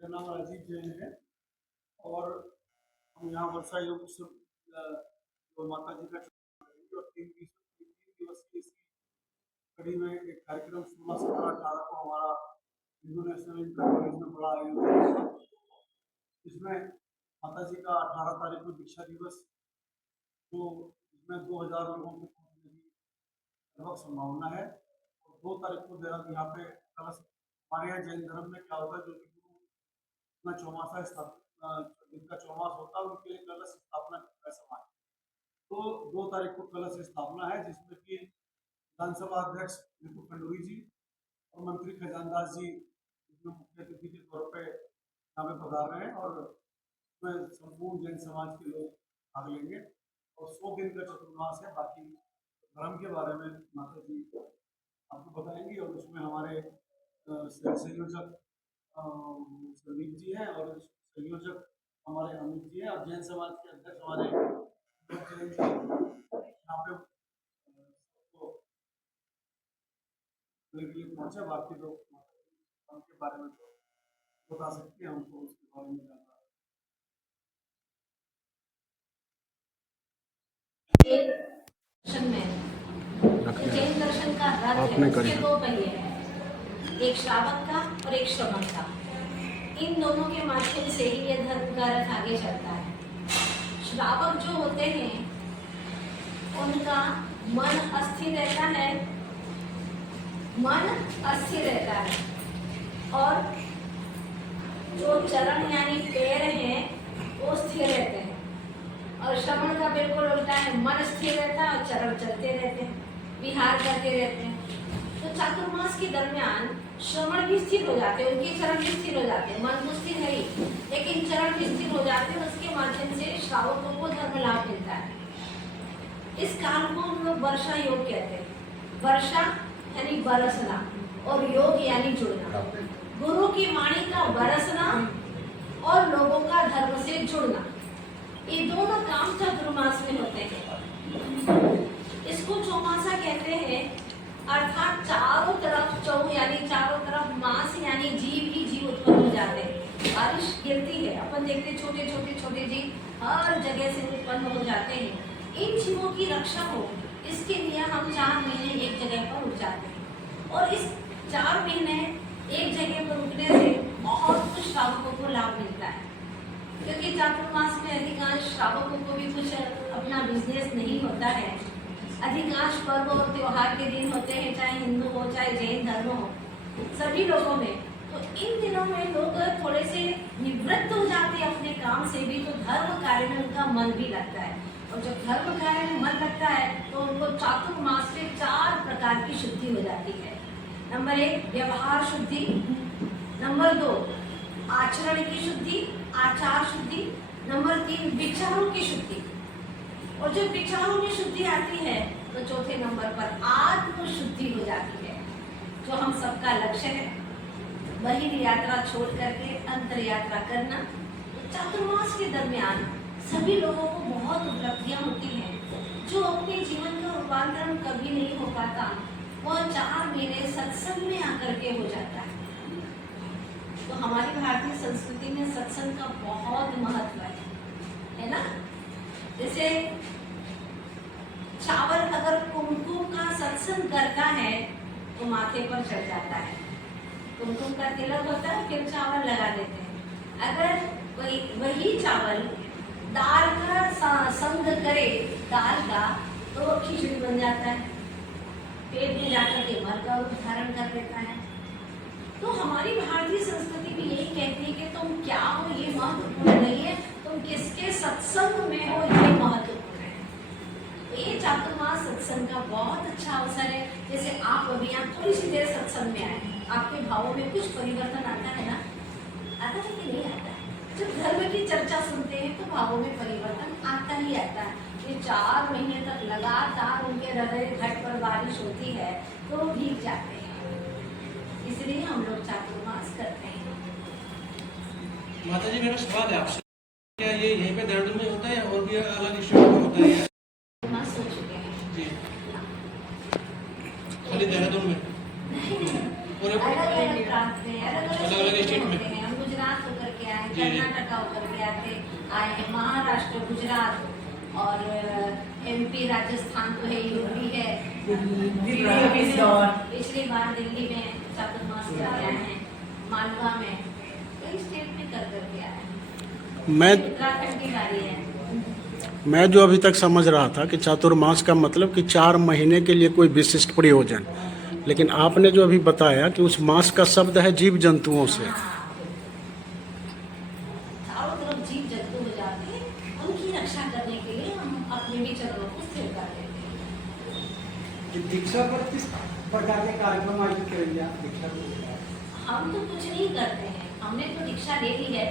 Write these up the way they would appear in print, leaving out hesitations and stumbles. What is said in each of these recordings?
मेरा नाम राजीव जैन है और हम यहाँ वर्षा योग जो माता जी का और 3 दिवसीय इसकी कड़ी में एक कार्यक्रम 16, 17, 18 को हमारा हिंदू नेशनल इंटर कॉलेज में बड़ा आयोजन हुआ। इसमें माता जी का 18 तारीख को दीक्षा दिवस, जो इसमें 2000 लोगों के पहुंचने की लगभग संभावना है। और 2 तारीख को यहाँ पे कलश, हमारे यहाँ जैन धर्म में क्या होता है, जो कि अपना चौमासा जिनका चौमास होता है उनके लिए कलश स्थापना का समाज। तो 2 तारीख को कलश स्थापना है, जिसमें कि विधानसभा अध्यक्ष रिपु खंडूरी जी और मंत्री खजानदास जी इसमें मुख्य अतिथि के तौर पे यहाँ पे पधार रहे हैं और इसमें संपूर्ण जैन समाज के लोग भाग लेंगे। और 100 दिन का चतुर्मास है। बाकी धर्म के बारे में माता जी आपको बताएंगी और उसमें हमारे संयोजक संदीप जी हैं और संयोजक हमारे अमित जी हैं और जैन समाज के अध्यक्ष हमारे जैन जी यहाँ पे पहुंचे। बाकी लोग उनके बारे में तो बता सकते हैं, हमको उसके बारे में जानना जैन दर्शन का रथ है, उसके 2 पहिए हैं, एक श्रावक का और एक श्रवण का। इन दोनों के माध्यम से ही ये धर्म का रथ आगे चलता है। श्रावक जो होते हैं उनका मन अस्थिर रहता है, और जो चरण यानी पैर हैं वो स्थिर रहते हैं। और श्रवण का बिल्कुल उल्टा है, मन स्थिर रहता है और चरण चलते रहते हैं, विहार करते रहते हैं। तो चातुर्मास के दरमियान श्रवण भी स्थिर हो जाते हैं, उनके चरण भी स्थिर हो जाते हैं। मन तो स्थिर है ही, लेकिन चरण भी स्थिर हो जाते हैं। उसके माध्यम से श्रावकों को धर्म लाभ मिलता है। इस काल को हम लोग वर्षा योग कहते हैं। वर्षा यानी बरसना और योग यानी जुड़ना, गुरु की वाणी का बरसना और लोगों का धर्म से जुड़ना, ये दोनों काम चातुर्मास में होते हैं। इसको चौमासा कहते हैं, अर्थात चारों तरफ चौ यानी चारों तरफ मास यानी जीव ही जीव उत्पन्न हो जाते हैं। बारिश गिरती है, अपन देखते छोटे जीव हर जगह से उत्पन्न हो जाते हैं। इन जीवों की रक्षा हो, इसके लिए हम 4 महीने एक जगह पर रुक जाते हैं। और इस 4 महीने एक जगह पर रुकने से बहुत कुछ श्रावकों को लाभ मिलता है, क्योंकि चातुर्मास में अधिकांश श्रावकों को भी कुछ अपना बिजनेस नहीं होता है। अधिकांश पर्व और त्योहार के दिन होते हैं, चाहे हिंदू हो चाहे जैन धर्म हो, सभी लोगों में। तो इन दिनों में लोग थोड़े से निवृत्त हो जाते हैं अपने काम से भी, तो धर्म कार्य में उनका मन भी लगता है। और जब धर्म कार्य में मन लगता है तो उनको चातुर्मास से 4 प्रकार की शुद्धि हो जाती है। नंबर 1 व्यवहार शुद्धि, नंबर 2 आचरण की शुद्धि, आचार शुद्धि, नंबर 3 विचारों की शुद्धि। और जब विचारों में शुद्धि आती है तो चौथे नंबर पर आत्म शुद्धि हो जाती है, जो हम सबका लक्ष्य है, बहिर् यात्रा छोड़ करके अंतर यात्रा करना। तो चातुर्मास के दरमियान सभी लोगों को बहुत उपलब्धियां होती हैं। जो अपने जीवन का रूपांतरण कभी नहीं हो पाता, वह 4 महीने सत्संग में आकर के हो जाता है। तो हमारी भारतीय संस्कृति में सत्संग का बहुत महत्व है ना। जैसे चावल अगर कुमकुम का सत्संग करता है तो माथे पर चढ़ जाता है, कुमकुम का तिलक होता है, फिर चावल लगा देते हैं। अगर वही चावल दाल का संग करे, दाल का, तो वो खिचड़ी बन जाता है, पेट में जाकर के मर का रूप धारण कर देता है। तो हमारी भारतीय संस्कृति भी यही कहती है कि तुम क्या हो ये महत्वपूर्ण नहीं है, तुम किसके सत्संग में हो ये महत्वपूर्ण है। तो ये चातुर्मास सत्संग का बहुत अच्छा अवसर है। जैसे आप अभी यहाँ थोड़ी सी देर सत्संग में आए, आपके भावों में कुछ परिवर्तन आता है ना, आता है कि नहीं आता है? जब धर्म की चर्चा सुनते हैं तो भावों में परिवर्तन आता ही आता है। ये 4 महीने तक लगातार उनके हृदय घट पर बारिश होती है तो वो भीग जाते हैं, इसलिए हम लोग चातुर्मास करते हैं। माता जी मेरा सवाल है आपसे, क्या ये यहीं पे देहरादून में होता है और भी अलग स्टेट में होता है? चातुर्मास हो चुके हैं जी, खाली देहरादून में और अलग अलग प्रांत में, अलग अलग स्टेट में होते हैं। गुजरात होकर के आए, जी, जी। कर्नाटका होकर के आए हैं, महाराष्ट्र, गुजरात और एमपी, राजस्थान तो है, यूपी है, दिल्ली अभी इस दौर पिछली बार दिल्ली में चातुर्मास करके आए हैं, मालवा में, कई स्टेट में कर करके आए हैं। मैं उत्तराखंड की बारी है। मैं जो अभी तक समझ रहा था कि चातुर्मास का मतलब कि 4 महीने के लिए कोई विशिष्ट प्रयोजन, लेकिन आपने जो अभी बताया कि उस मास का शब्द है जीव जंतुओं से। चारों तरफ जीव जंतु हो जाते हैं, उनकी रक्षा करने के लिए हम अपने भी चरणों को स्थिर कर देते हैं। दीक्षा पर किस प्रकार के कार्यक्रम आयोजित करेंगे आप दीक्षा को? हम तो कुछ नहीं करते हैं, हमने तो दीक्षा ले ली है,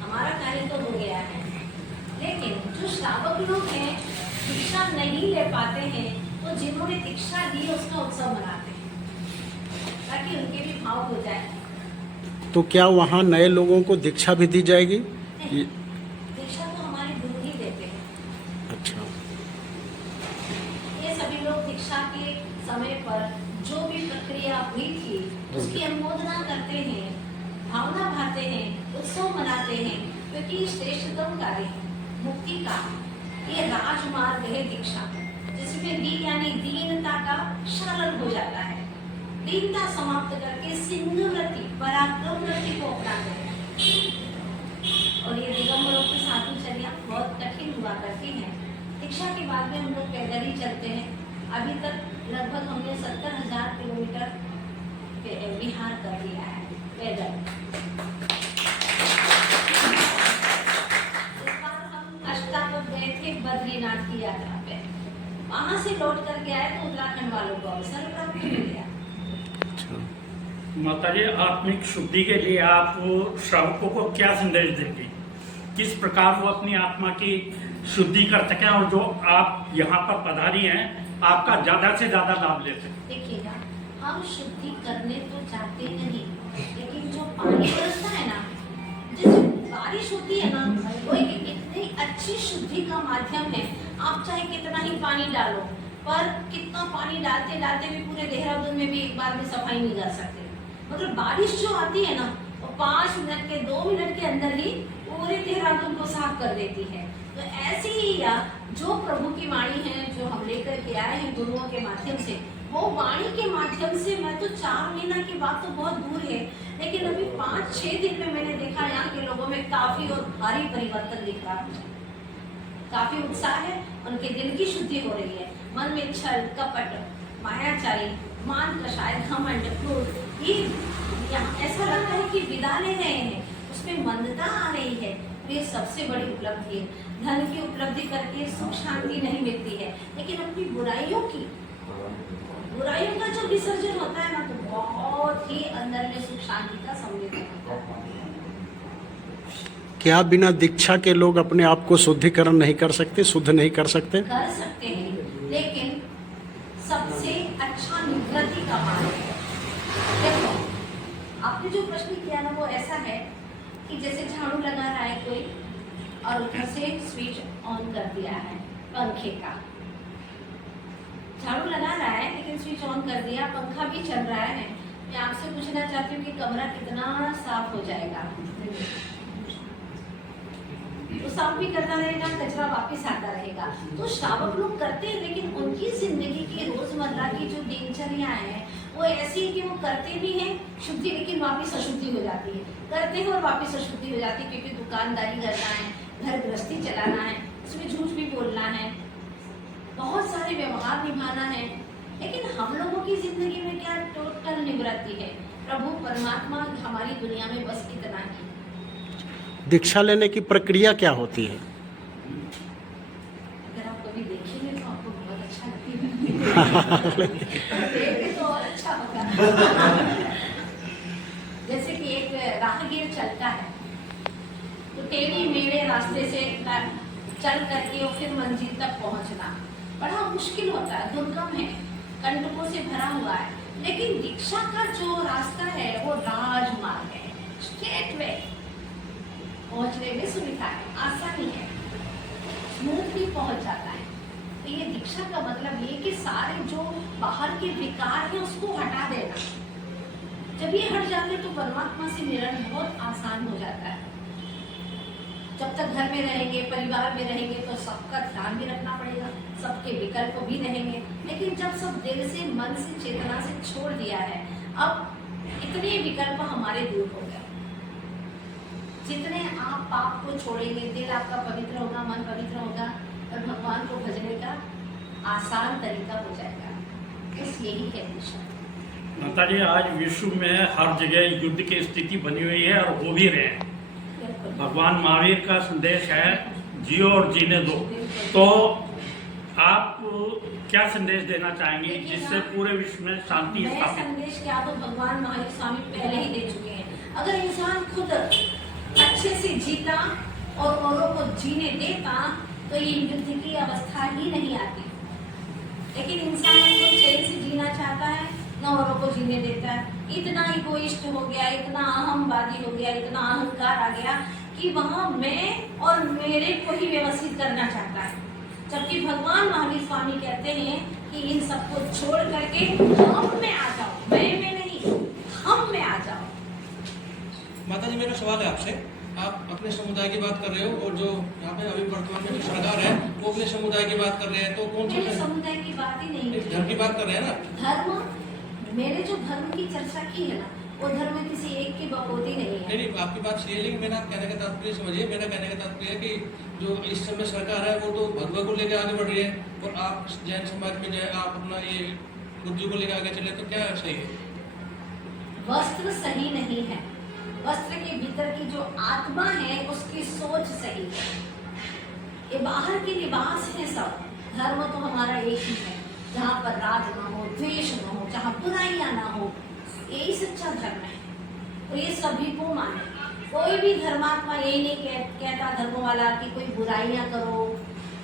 हमारा कार्य तो हो गया है। लेकिन जो श्रावक लोग हैं, दीक्षा नहीं ले पाते हैं, तो जिन्होंने दीक्षा ली है उसका उत्सव मनाते हैं, ताकि उनके भी भाव हो जाए। तो क्या वहाँ नए लोगों को दीक्षा भी दी जाएगी? नहीं, दीक्षा तो हमारे गुरु ही देते हैं। अच्छा, ये सभी लोग दीक्षा के समय पर जो भी प्रक्रिया हुई थी उसकी अनुमोदना करते हैं, भावना भाते हैं, उत्सव मनाते हैं, क्योंकि श्रेष्ठतम कार्य है मुक्ति का। ये राजमार्ग है दीक्षा, जिसमें दी यानी दीनता का क्षरण हो जाता है। दीनता समाप्त करके सिंहवृत्ति, पराक्रम वृत्ति को अपनाते हैं। और ये दिगंबरों की साधुचर्या बहुत कठिन हुआ करती है। दीक्षा के बाद में हम लोग पैदल ही चलते हैं। अभी तक लगभग हमने 70,000 किलोमीटर विहार कर लिया है पैदल। इस बार हम अष्टावक्र गए थे बद्रीनाथ की यात्रा पे, वहां से लौट करके आए तो उत्तराखंड वालों को अवसर प्राप्त हो गया। अच्छा। माताजी, आत्मिक शुद्धि के लिए आप श्रावकों को क्या संदेश देंगे? किस प्रकार वो अपनी आत्मा की शुद्धि कर सकें और जो आप यहाँ पर पधारी हैं आपका ज़्यादा से ज़्यादा लाभ ले सकें? देखिएगा, हम शुद्धि करने तो चाहते नहीं, लेकिन जो पानी बरसता है ना, जैसे बारिश होती है ना, वो एक इतनी अच्छी शुद्धि का माध्यम है। आप चाहे कितना ही पानी डालो, पर कितना पानी डालते डालते भी पूरे देहरादून में भी एक बार में सफाई नहीं कर सकते। मतलब बारिश जो आती है ना, वो 5 मिनट के 2 मिनट के अंदर ही पूरे देहरादून को साफ कर देती है। तो ऐसी ही जो प्रभु की वाणी है, जो हम लेकर के आए हैं गुरुओं के माध्यम से, वो वाणी के माध्यम से मैं तो 4 महीना की बात तो बहुत दूर है, लेकिन अभी 5-6 दिन में मैंने देखा यहाँ के लोगों में काफी और भारी परिवर्तन दिख रहा है। काफी उत्साह है, उनके दिल की शुद्धि हो रही है। मन में छल, कपट, मायाचारी, मान, कषाय, घमंड, क्रोध, ये यहाँ ऐसा लगता है कि विदा ले रहे हैं, उसमें मंदता आ रही है। ये सबसे बड़ी उपलब्धि है। धन की उपलब्धि करके सुख शांति नहीं मिलती है, लेकिन अपनी बुराइयों का जो विसर्जन होता है ना, तो बहुत ही अंदर में सुख शांति का संवेदन होता है। क्या बिना दीक्षा के लोग अपने आप को शुद्धिकरण नहीं कर सकते, शुद्ध नहीं कर सकते? कर सकते हैं, लेकिन सबसे अच्छा निवृत्ति का मार्ग है। देखो, आपने जो प्रश्न किया ना, वो ऐसा है कि जैसे झाड़ू लगा रहा है कोई और उधर से स्विच ऑन कर दिया है पंखे का। झाड़ू लगा रहा है लेकिन स्विच ऑन कर दिया, पंखा भी चल रहा है। मैं आपसे पूछना चाहती हूँ कि कमरा कितना साफ हो जाएगा? तो साफ भी करता रहेगा, कचरा वापस आता रहेगा। तो श्रावक लोग करते हैं, लेकिन उनकी जिंदगी की रोजमर्रा की जो दिनचर्या है वो ऐसी है कि वो करते भी हैं शुद्धि, लेकिन वापस अशुद्धि हो जाती है। करते हैं और वापस अशुद्धि हो जाती है, क्योंकि दुकानदारी करना है, घर गृहस्थी चलाना है, उसमें झूठ भी बोलना है, बहुत सारे व्यवहार निभाना है। लेकिन हम लोगों की जिंदगी में क्या टोटल निवृत्ति है। प्रभु परमात्मा हमारी दुनिया में बस इतना ही। दीक्षा लेने की प्रक्रिया क्या होती है? अगर आप कभी देखेंगे तो आपको बहुत अच्छा लगेगा। तो और अच्छा होगा। जैसे कि एक राहगीर चलता है, तो टेढ़ी मेढ़े रास्ते से चल करके और फिर मंजिल तक पहुंचना बड़ा मुश्किल होता है, दुर्गम है, कंटकों से भरा हुआ है। लेकिन दीक्षा का जो रास्ता है वो राजमार्ग है, स्ट्रेट वे, पहुंचने में सुविधा है, आसानी है, स्मूथली पहुंच जाता है। तो ये दीक्षा का मतलब ये कि सारे जो बाहर के विकार हैं उसको हटा देना। जब ये हट जाते तो परमात्मा से मिलन बहुत आसान हो जाता है। जब तक घर में रहेंगे, परिवार में रहेंगे तो सबका ध्यान भी रखना पड़ेगा, सबके विकल्प भी रहेंगे। लेकिन जब सब दिल से, मन से, चेतना से छोड़ दिया है, अब इतने विकल्प हमारे दूर हो गए। जितने आप पाप को छोड़ेंगे, दिल आपका पवित्र होगा, मन पवित्र होगा, और भगवान को भजने का आसान तरीका हो जाएगा। बस यही है दिशा। माता जी, आज विश्व में हर जगह युद्ध की स्थिति बनी हुई है और हो भी रहे हैं। भगवान महावीर का संदेश है जियो और जीने दो। तो आप क्या संदेश देना चाहेंगे जिससे पूरे विश्व में शांति मैं स्थापित? संदेश क्या तो भगवान महावीर स्वामी पहले ही दे चुके हैं। अगर इंसान खुद अच्छे से जीता और औरों को जीने देता तो ये युद्ध की अवस्था ही नहीं आती। लेकिन इंसान को चैन से जीना चाहता है, न औरों को जीने देता है। इतना इगोइस्ट हो गया, इतना अहमवादी हो गया, इतना अहंकार आ गया कि वहाँ मैं और मेरे को ही व्यवस्थित करना चाहता है। जबकि भगवान महावीर स्वामी कहते हैं कि इन सबको छोड़ करके हम में आ जाओ, मैं में नहीं, हम में आ जाओ। माता जी, मेरा सवाल है आपसे। आप अपने समुदाय की बात कर रहे हो और जो यहाँ पे अभी वर्तमान में जो सरकार है वो अपने समुदाय की बात कर रहे हैं, तो कौन मेरे सा समुदाय की बात ही नहीं है। धर्म की बात कर रहे हैं ना? धर्म, मैंने जो धर्म की चर्चा की है ना, वो धर्म किसी एक की बकौती नहीं है। नहीं, आपकी बात सही है, लेकिन मेरा कहने का तात्पर्य समझिए। मेरा कहने का तात्पर्य है कि जो इस समय सरकार है वो तो भगवा को लेकर आगे बढ़ रही है और आप जैन समाज में जो आप अपना ये बुद्धि को लेकर आगे चले, तो क्या सही है? वस्त्र सही नहीं है, वस्त्र के भीतर की जो आत्मा है उसकी सोच सही है। ये बाहर के लिबास है सब। धर्म तो हमारा एक ही है, जहाँ पर राग ना हो, द्वेष ना हो, जहाँ बुराइयां ना हो, यही सच्चा धर्म है। तो ये सभी को माने। कोई भी धर्मात्मा यही नहीं कहता धर्म वाला कि कोई बुराइयां करो,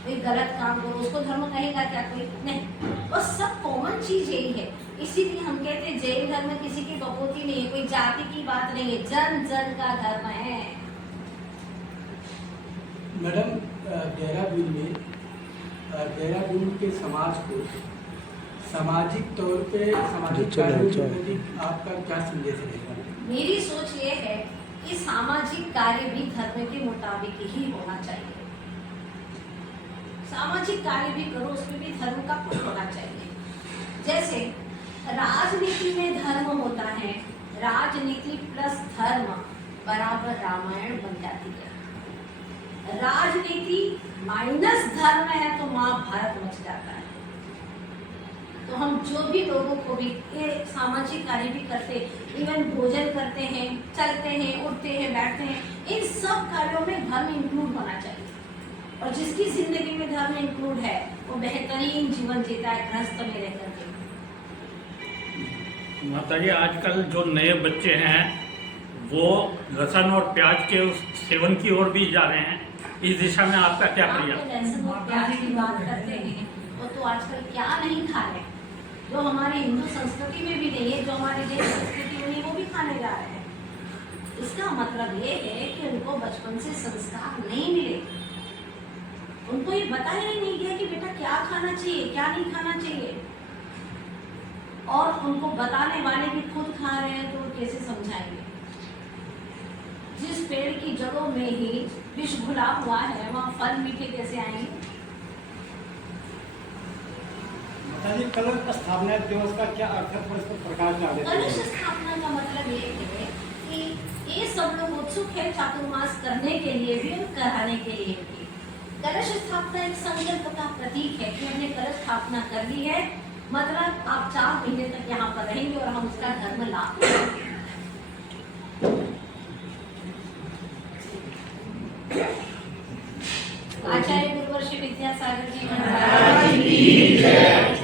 कोई गलत काम करो, उसको धर्म कहेगा क्या? कोई नहीं। बस सब कॉमन चीज यही है। इसीलिए हम कहते हैं जैन धर्म किसी की बकौती नहीं है, कोई जाति की बात नहीं है, जन जन का धर्म है। मैडम, देहरादून के समाज को सामाजिक तौर पे सामाजिक कार्यों के प्रति आपका क्या संदेश रहेगा? मेरी सोच ये है कि सामाजिक कार्य भी धर्म के मुताबिक ही होना चाहिए। सामाजिक कार्य भी करो, उसमें भी धर्म का कुछ होना चाहिए। जैसे राजनीति में धर्म होता है, राजनीति प्लस धर्म बराबर रामायण बन जाती है। राजनीति माइनस धर्म है तो महाभारत मच जाता है। तो हम जो भी लोगों को भी ये सामाजिक कार्य भी करते, इवन भोजन करते हैं, चलते हैं, उठते हैं, बैठते हैं, इन सब कार्यों में धर्म इंक्लूड होना चाहिए। और जिसकी जिंदगी में धर्म इंक्लूड है वो बेहतरीन जीवन जीता है गृहस्थ में रह करके। माता जी, आजकल जो नए बच्चे हैं वो लहसुन और प्याज के उस सेवन की ओर भी जा रहे हैं। इस दिशा में आपका क्या प्रयास? लहसुन और प्याज की बात करते हैं, वो तो आजकल क्या नहीं खा रहे, जो हमारे हिंदू संस्कृति में भी नहीं है, जो हमारे देश संस्कृति में नहीं, वो भी खाने जा रहे हैं। इसका मतलब ये है कि उनको बचपन से संस्कार नहीं मिले, उनको ये बताया ही नहीं गया कि बेटा क्या खाना चाहिए, क्या नहीं खाना चाहिए। और उनको बताने वाले भी खुद खा रहे हैं तो कैसे समझाएंगे? जिस पेड़ की जड़ों में ही विष घुला हुआ है वहाँ फल मीठे कैसे आएंगे? बताइए, कलश स्थापना दिवस का क्या अर्थ है, पर इस पर प्रकाश डालें। कलश स्थापना का मतलब ये है कि ये सब लोग उत्सुक है चातुर्मास करने के लिए भी और कराने के लिए भी। कलश स्थापना एक संकल्प का प्रतीक है कि हमने कलश स्थापना कर ली है, मतलब आप 4 महीने तक यहाँ पर रहेंगे और हम उसका धर्म लाभ करेंगे। आचार्य गुरुवर्षि विद्यासागर जी महाराज की जय।